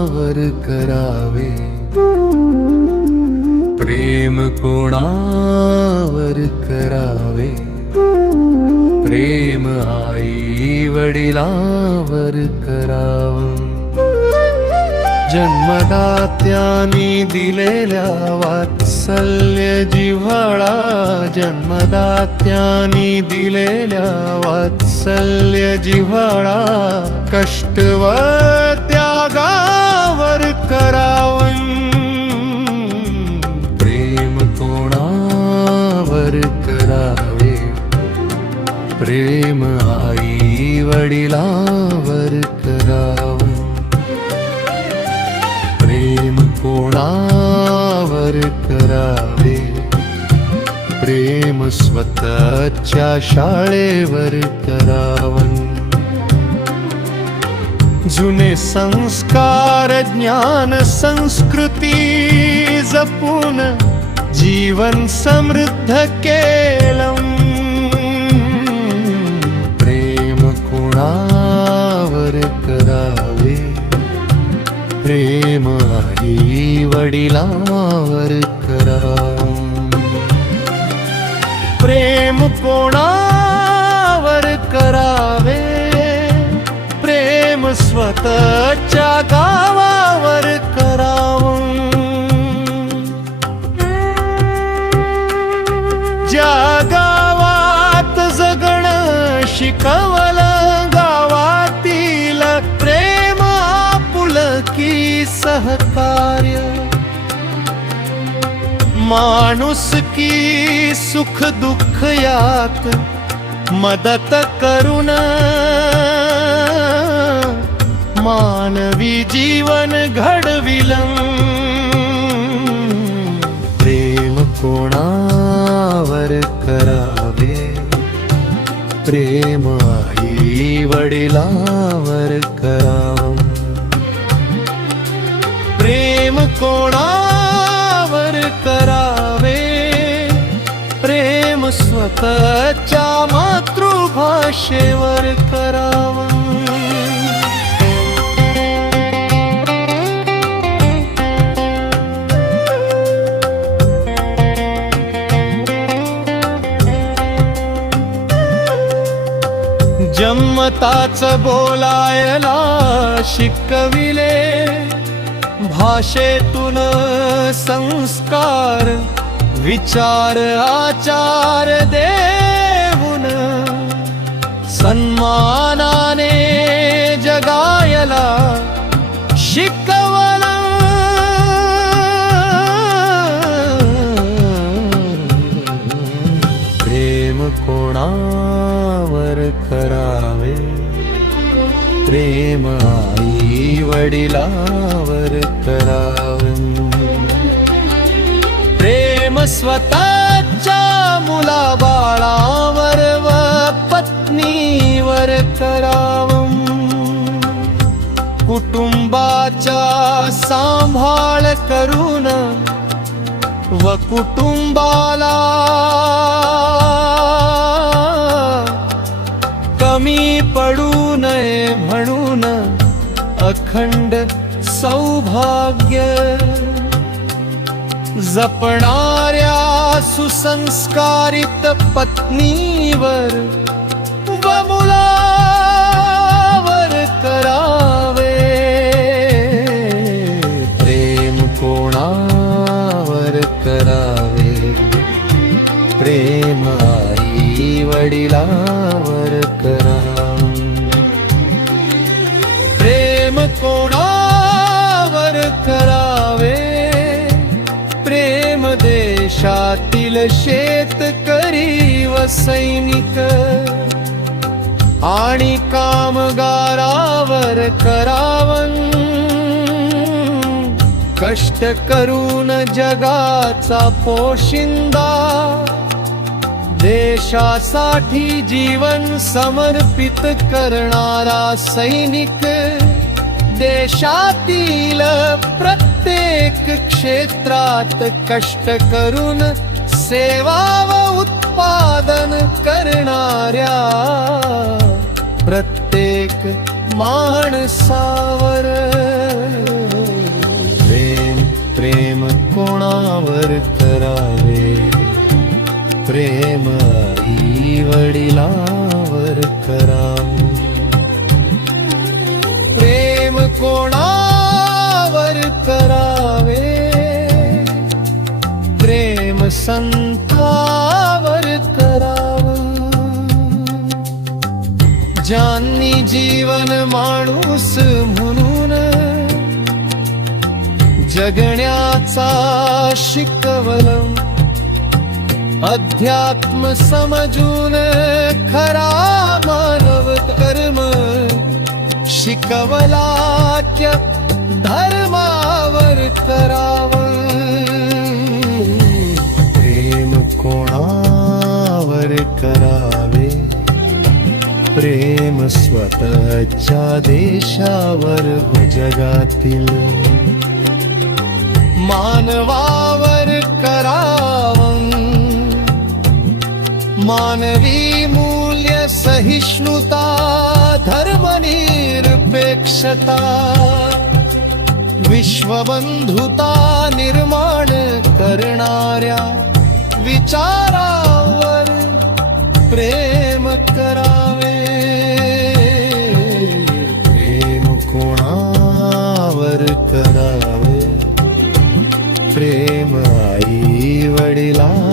कोणावर करावे, प्रेम कोणावर करावे, प्रेम आई वडिलांवर करावं। जन्मदात्यानी दिलेल्या वात्सल्य जिव्हाळा, जन्मदात्यानी दिलेल्या वात्सल्य जिव्हाळा, कष्ट व त्यागावर करावं। प्रेम कोणावर करावे, प्रेम आई वडिलांवर करावं। प्रेम कोणावर करावे, प्रेम स्वतःच्या शाळेवर करावं। जुने संस्कार ज्ञान संस्कृती जपून जीवन समृद्ध केलं। प्रेम कोणावर करावे, प्रेम आई वडिलांवर करावं। प्रेम कोणावर करावे, प्रेम स्वतःच्या गावावर करावं। ज्या गावात जगणं शिकवलं, गावातील प्रेम आपुलकी सहकार्य, माणुसकी सुख दुःख यात मदत करून मानवी जीवन घडविलं। प्रेम कोणावर करावे, प्रेम आई वडिलांवर करावं। प्रेम कोणावर करावे, प्रेम स्वतःच्या मातृभाषेवर करावं। जन्मताच बोलायला शिकविले, भाषेतून संस्कार विचार आचार देऊन सन्मानाने जगायला शिकवलं। प्रेम कोणावर करावे, प्रेम आई वडिलांवर करावं। प्रेम स्वतःच्या मुलाबाळावर व पत्नीवर करावं। कुटुंबाचा सांभाळ करून व कुटुंबाला कमी पडू नये म्हणून अखंड सौभाग्य जपणाऱ्या सुसंस्कारित पत्नीवर व मुलावर करावे। प्रेम कोणावर करावे, प्रेम आई वडिलांवर करावं। प्रेम कोणावर करावे, प्रेम देशातील शेतकरी व सैनिक आणि कामगारावर करावं। कष्ट करून जगाचा पोशिंदा, देशासाठी जीवन समर्पित करणारा सैनिक, देशातील प्रत्येक क्षेत्रात कष्ट करून सेवा व उत्पादन करणाऱ्या प्रत्येक माणसावर कोणावर करावे प्रेम आई वडिलावर करावे प्रेम कोणावर करावे प्रेम संतावर करावं ज्यांनी जीवन माणूस म्हणून जगण्याचा शिकवलं अध्यात्म समजून खरा मानव कर्म शिकवलाक्य धर्मावर करावं प्रेम कोणावर करावे प्रेम स्वतःच्या देशावर व जगातील मानवावर करावं मानवी मूल्य सहिष्णुता धर्मनिरपेक्षता विश्वबंधुता निर्माण करणाऱ्या विचारावर प्रेम करावे प्रेम कोणावर करावे प्रेम आई वडिला